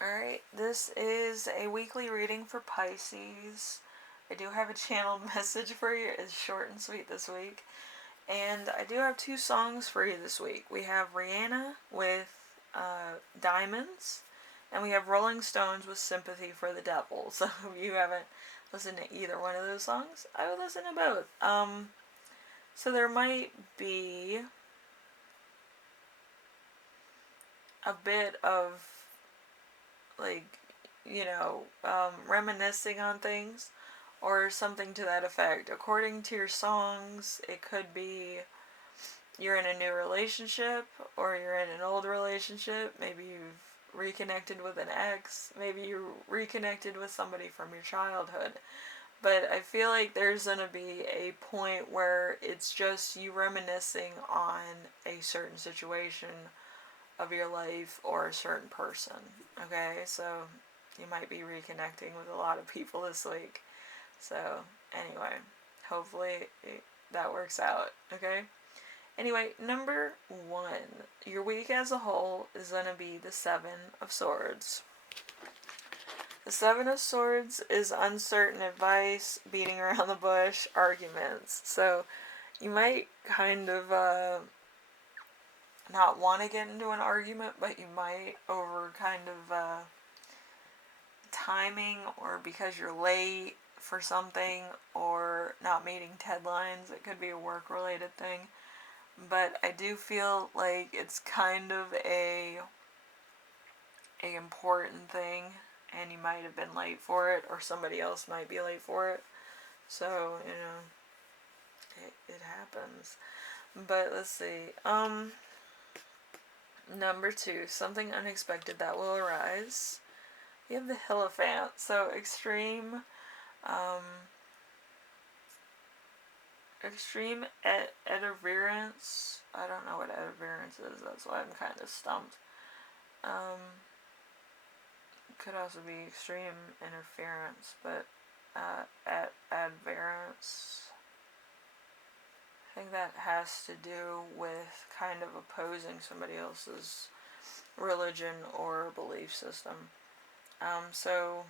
Alright, this is a weekly reading for Pisces. I do have a channeled message for you. It's short and sweet this week. And I do have two songs for you this week. We have Rihanna with Diamonds, and we have Rolling Stones with Sympathy for the Devil. So if you haven't listened to either one of those songs, I would listen to both. So there might be a bit of, like, reminiscing on things or something to that effect. According to your songs, it could be you're in a new relationship or you're in an old relationship. Maybe you've reconnected with an ex. Maybe you reconnected with somebody from your childhood. But I feel like there's going to be a point where it's just you reminiscing on a certain situation of your life or a certain person. Okay, so you might be reconnecting with a lot of people this week. So, anyway, hopefully that works out. Okay? Anyway, number one, your week as a whole is going to be the Seven of Swords. The Seven of Swords is uncertain advice, beating around the bush, arguments. So, you might kind of not want to get into an argument, but you might over kind of timing or because you're late for something or not meeting deadlines. It could be a work related thing. But I do feel like it's kind of a important thing, and you might have been late for it, or somebody else might be late for it. So, it happens. But let's see. Number two, something unexpected that will arise. You have the Hierophant, so extreme adherence. I don't know what adherence is, that's why I'm kind of stumped. Could also be extreme interference, but adherence. I think that has to do with kind of opposing somebody else's religion or belief system. So,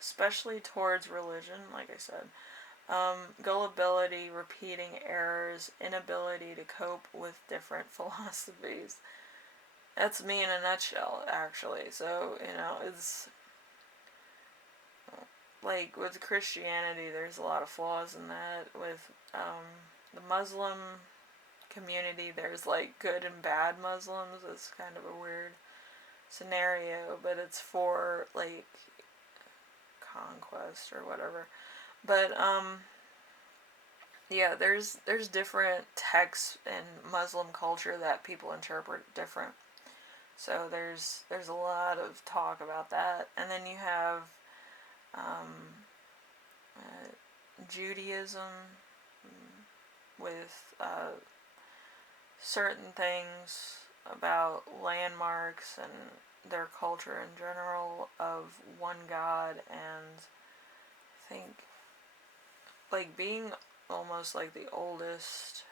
especially towards religion, like I said, gullibility, repeating errors, inability to cope with different philosophies. That's me in a nutshell, actually. So, it's like with Christianity, there's a lot of flaws in that. With the Muslim community, there's like good and bad Muslims. It's kind of a weird scenario, but it's for like conquest or whatever. But yeah, there's different texts in Muslim culture that people interpret different. So there's a lot of talk about that, and then you have Judaism with certain things about landmarks and their culture in general of one God, and I think like being almost like the oldest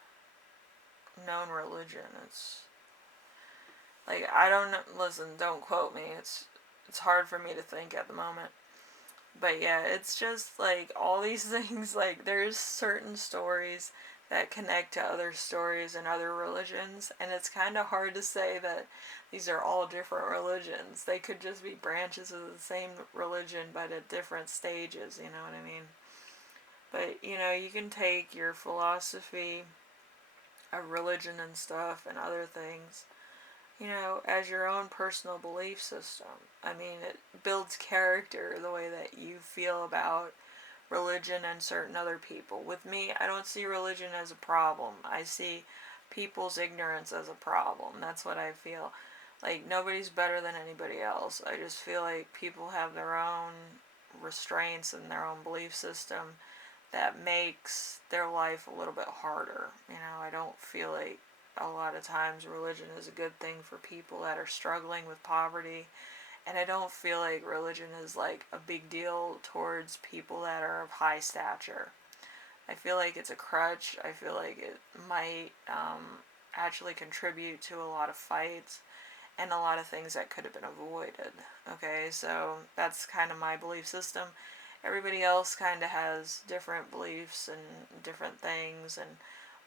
known religion. It's like I don't know, listen, don't quote me. It's hard for me to think at the moment. But yeah, it's just like all these things, like there's certain stories that connect to other stories and other religions, and it's kind of hard to say that these are all different religions. They could just be branches of the same religion but at different stages, you know what I mean? But you can take your philosophy of religion and stuff and other things, as your own personal belief system. I mean, it builds character the way that you feel about religion and certain other people. With me, I don't see religion as a problem. I see people's ignorance as a problem. That's what I feel. Like, nobody's better than anybody else. I just feel like people have their own restraints and their own belief system that makes their life a little bit harder. I don't feel like a lot of times religion is a good thing for people that are struggling with poverty, and I don't feel like religion is like a big deal towards people that are of high stature. I feel like it's a crutch. I feel like it might actually contribute to a lot of fights, and a lot of things that could have been avoided. Okay, so that's kind of my belief system. Everybody else kind of has different beliefs and different things and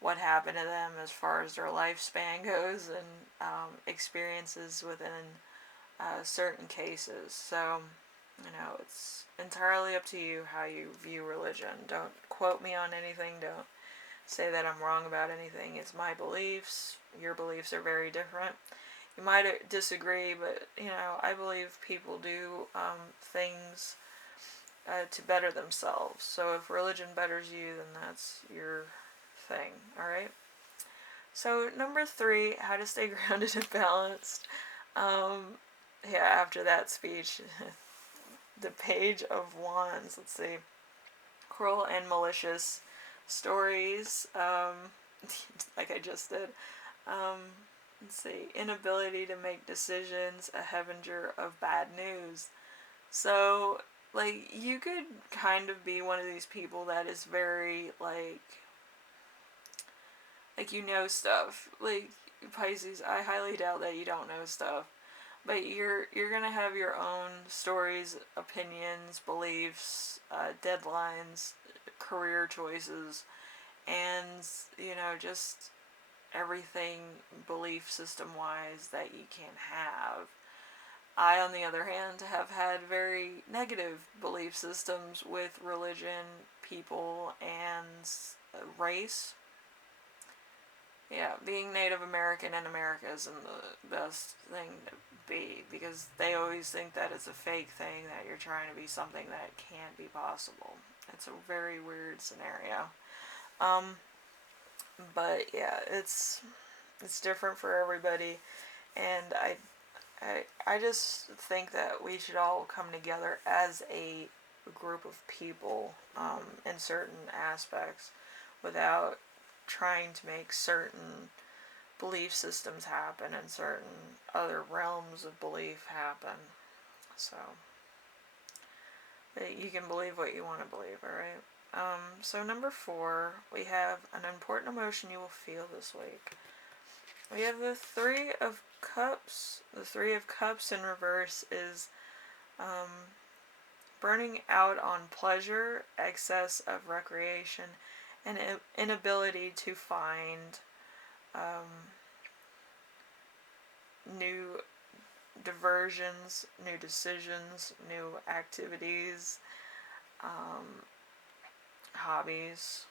what happened to them as far as their lifespan goes and experiences within certain cases. So, it's entirely up to you how you view religion. Don't quote me on anything. Don't say that I'm wrong about anything. It's my beliefs. Your beliefs are very different. You might disagree, but I believe people do things to better themselves. So if religion betters you, then that's your thing. All right. So number 3, how to stay grounded and balanced. Yeah, after that speech, the Page of Wands. Let's see. Cruel and malicious stories. Like I just did. Um, let's see. Inability to make decisions. A harbinger of bad news. So, like, you could kind of be one of these people that is very, like stuff. Like, Pisces, I highly doubt that you don't know stuff. But you're gonna have your own stories, opinions, beliefs, deadlines, career choices, and just everything belief system wise that you can have. I, on the other hand, have had very negative belief systems with religion, people, and race. Yeah, being Native American in America isn't the best thing to be because they always think that it's a fake thing, that you're trying to be something that can't be possible. It's a very weird scenario. But yeah, it's different for everybody, and I just think that we should all come together as a group of people in certain aspects without trying to make certain belief systems happen and certain other realms of belief happen. So, you can believe what you want to believe, alright? So number 4, we have an important emotion you will feel this week. We have the 3 of Cups. The 3 of Cups in reverse is burning out on pleasure, excess of recreation, and inability to find new diversions, new decisions, new activities, hobbies.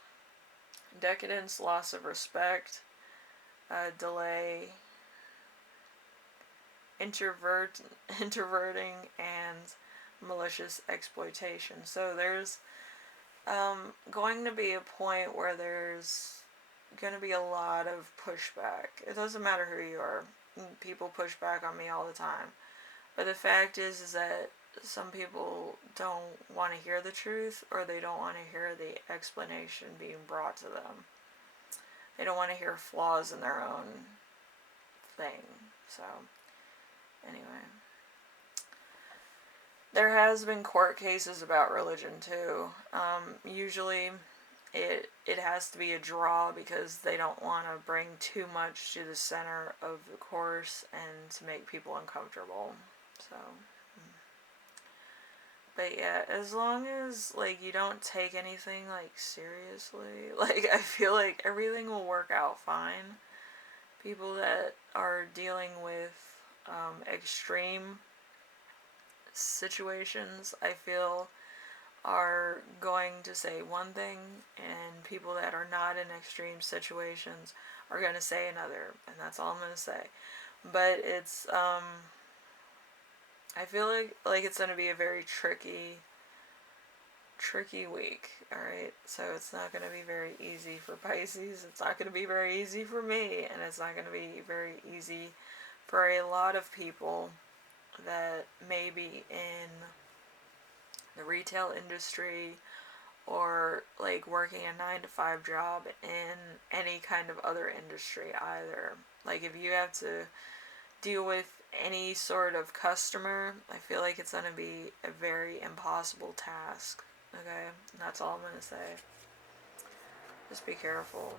Decadence, loss of respect, delay, introverting, and malicious exploitation. So there's going to be a point where there's going to be a lot of pushback. It doesn't matter who you are. People push back on me all the time. But the fact is that some people don't want to hear the truth, or they don't want to hear the explanation being brought to them. They don't want to hear flaws in their own thing. So, anyway. There has been court cases about religion too. Usually it has to be a draw because they don't want to bring too much to the center of the course and to make people uncomfortable. So, but yeah, as long as you don't take anything seriously, I feel like everything will work out fine. People that are dealing with extreme situations, I feel, are going to say one thing, and people that are not in extreme situations are going to say another, and that's all I'm going to say. But it's I feel like it's going to be a very tricky week. Alright, so it's not going to be very easy for Pisces, it's not going to be very easy for me, and it's not going to be very easy for a lot of people that may be in the retail industry or working a 9-to-5 job in any kind of other industry either. If you have to deal with any sort of customer, I feel like it's going to be a very impossible task. Okay, and that's all I'm going to say. Just be careful.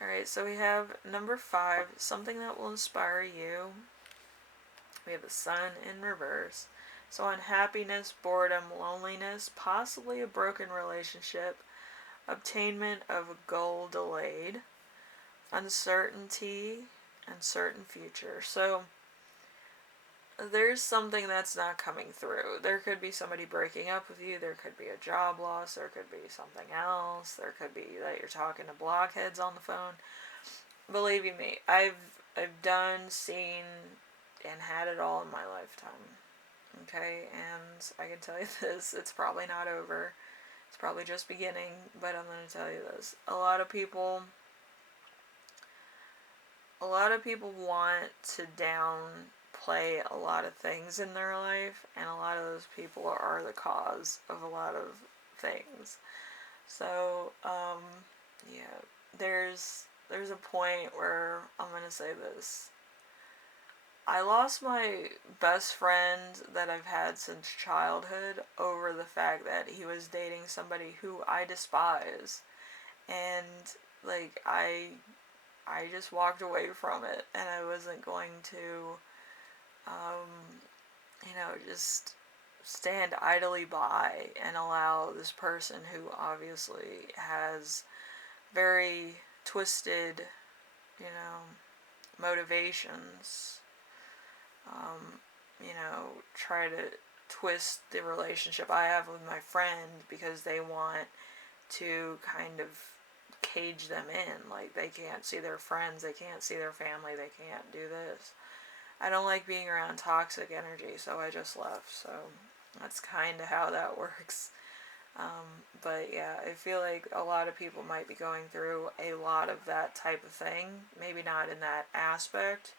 Alright, so we have number 5, something that will inspire you. We have the Sun in reverse. So unhappiness, boredom, loneliness, possibly a broken relationship, obtainment of a goal delayed, uncertainty, uncertain future. So there's something that's not coming through. There could be somebody breaking up with you, there could be a job loss, there could be something else, there could be that you're talking to blockheads on the phone. Believe you me, I've done, seen, and had it all in my lifetime. Okay, and I can tell you this, it's probably not over. It's probably just beginning, but I'm going to tell you this. A lot of people want to downplay a lot of things in their life, and a lot of those people are the cause of a lot of things. So, yeah, there's a point where I'm gonna say this. I lost my best friend that I've had since childhood over the fact that he was dating somebody who I despise, and like I just walked away from it, and I wasn't going to, just stand idly by and allow this person who obviously has very twisted, you know, motivations, try to twist the relationship I have with my friend because they want to kind of cage them in. Like, they can't see their friends, they can't see their family, they can't do this. I don't like being around toxic energy, so I just left. So that's kind of how that works. But yeah, I feel like a lot of people might be going through a lot of that type of thing. Maybe not in that aspect,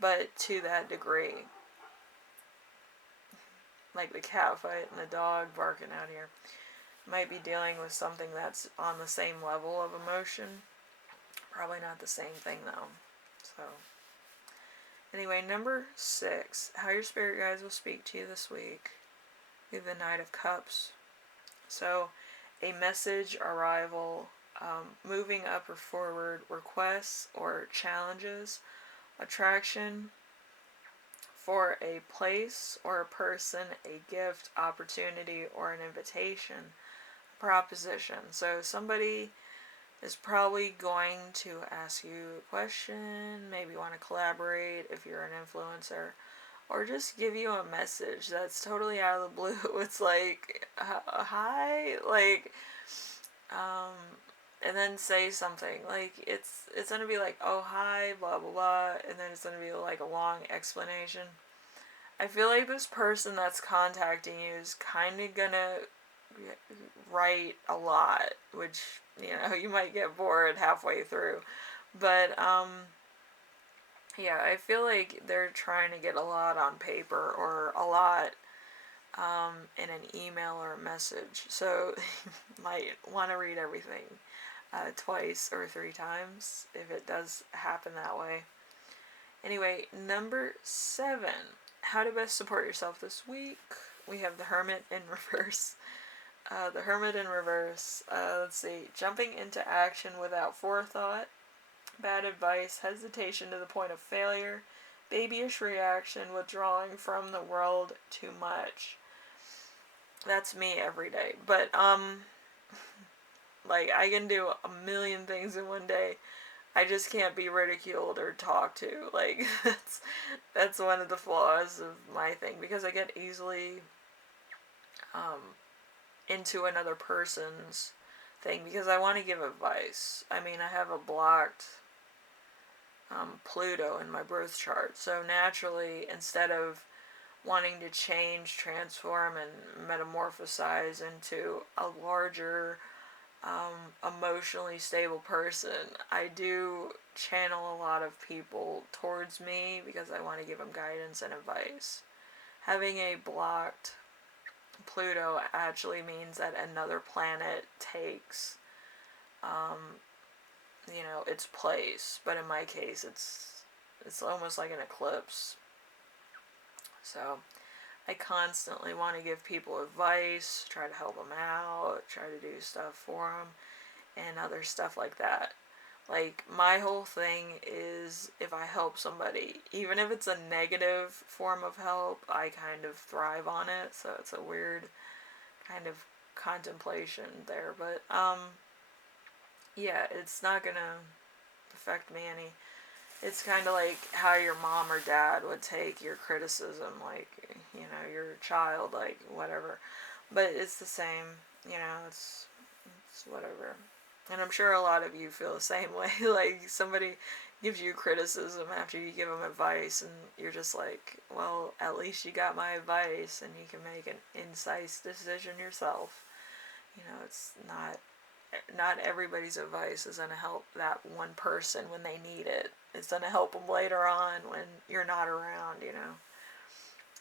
but to that degree. Like the cat fight and the dog barking out here. Might be dealing with something that's on the same level of emotion. Probably not the same thing though. So, anyway, number 6, how your spirit guides will speak to you this week. We have the Knight of Cups. So, a message, arrival, moving up or forward, requests or challenges, attraction for a place or a person, a gift, opportunity, or an invitation, proposition. So somebody is probably going to ask you a question, maybe want to collaborate if you're an influencer, or just give you a message that's totally out of the blue. It's like, hi, like, and then say something like it's gonna be like, oh hi, blah blah blah, and then it's gonna be like a long explanation. I feel like this person that's contacting you is kind of gonna write a lot, which you might get bored halfway through, but yeah, I feel like they're trying to get a lot on paper or a lot in an email or a message, so might want to read everything twice or 3 times if it does happen that way. Anyway, number 7, how to best support yourself this week. We have the Hermit in reverse. The Hermit in reverse. Let's see. Jumping into action without forethought. Bad advice. Hesitation to the point of failure. Babyish reaction. Withdrawing from the world too much. That's me every day. But, like, I can do a million things in one day. I just can't be ridiculed or talked to. Like, that's one of the flaws of my thing, because I get easily into another person's thing because I want to give advice. I mean, I have a blocked Pluto in my birth chart, so naturally, instead of wanting to change, transform, and metamorphosize into a larger emotionally stable person, I do channel a lot of people towards me because I want to give them guidance and advice. Having a blocked Pluto actually means that another planet takes, its place. But in my case, it's almost like an eclipse. So I constantly want to give people advice, try to help them out, try to do stuff for them, and other stuff like that. Like, my whole thing is if I help somebody, even if it's a negative form of help, I kind of thrive on it. So it's a weird kind of contemplation there. But, yeah, it's not gonna affect me any. It's kind of like how your mom or dad would take your criticism, like, your child, like, whatever. But it's the same, it's whatever. And I'm sure a lot of you feel the same way. Like, somebody gives you criticism after you give them advice, and you're just like, well, at least you got my advice, and you can make an incisive decision yourself. It's not everybody's advice is going to help that one person when they need it. It's going to help them later on when you're not around.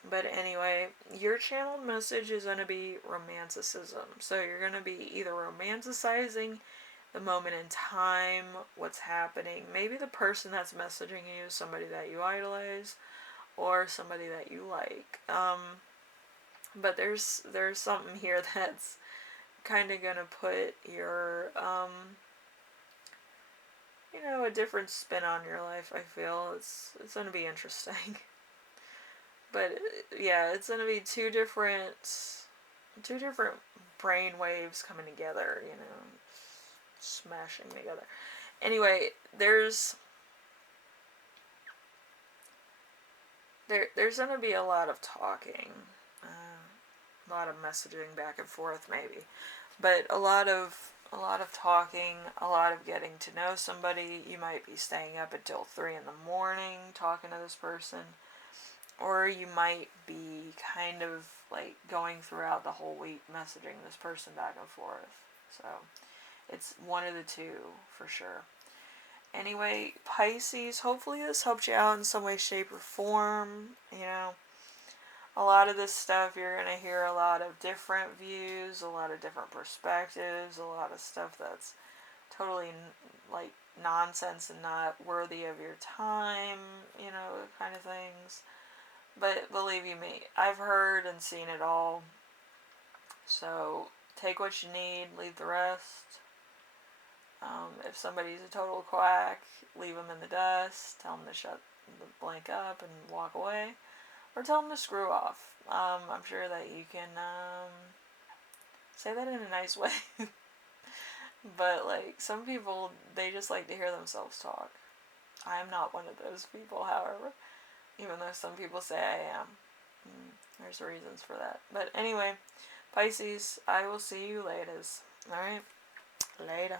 But anyway, your channeled message is going to be romanticism. So you're going to be either romanticizing the moment in time, what's happening. Maybe the person that's messaging you is somebody that you idolize or somebody that you like. But there's something here that's kind of going to put your, a different spin on your life, I feel. It's going to be interesting. But yeah, it's going to be two different brain waves coming together, smashing together. Anyway, there's going to be a lot of talking, a lot of messaging back and forth, maybe, but a lot of talking, a lot of getting to know somebody. You might be staying up until 3 in the morning talking to this person, or you might be kind of like going throughout the whole week messaging this person back and forth. So it's one of the two for sure. Anyway, Pisces, hopefully this helped you out in some way, shape, or form. A lot of this stuff, you're going to hear a lot of different views, a lot of different perspectives, a lot of stuff that's totally like nonsense and not worthy of your time, kind of things. But believe you me, I've heard and seen it all. So take what you need, leave the rest. If somebody's a total quack, leave them in the dust. Tell them to shut the blank up and walk away. Or tell them to screw off. I'm sure that you can say that in a nice way. But, like, some people, they just like to hear themselves talk. I am not one of those people, however. Even though some people say I am. There's reasons for that. But anyway, Pisces, I will see you later. Alright? Later.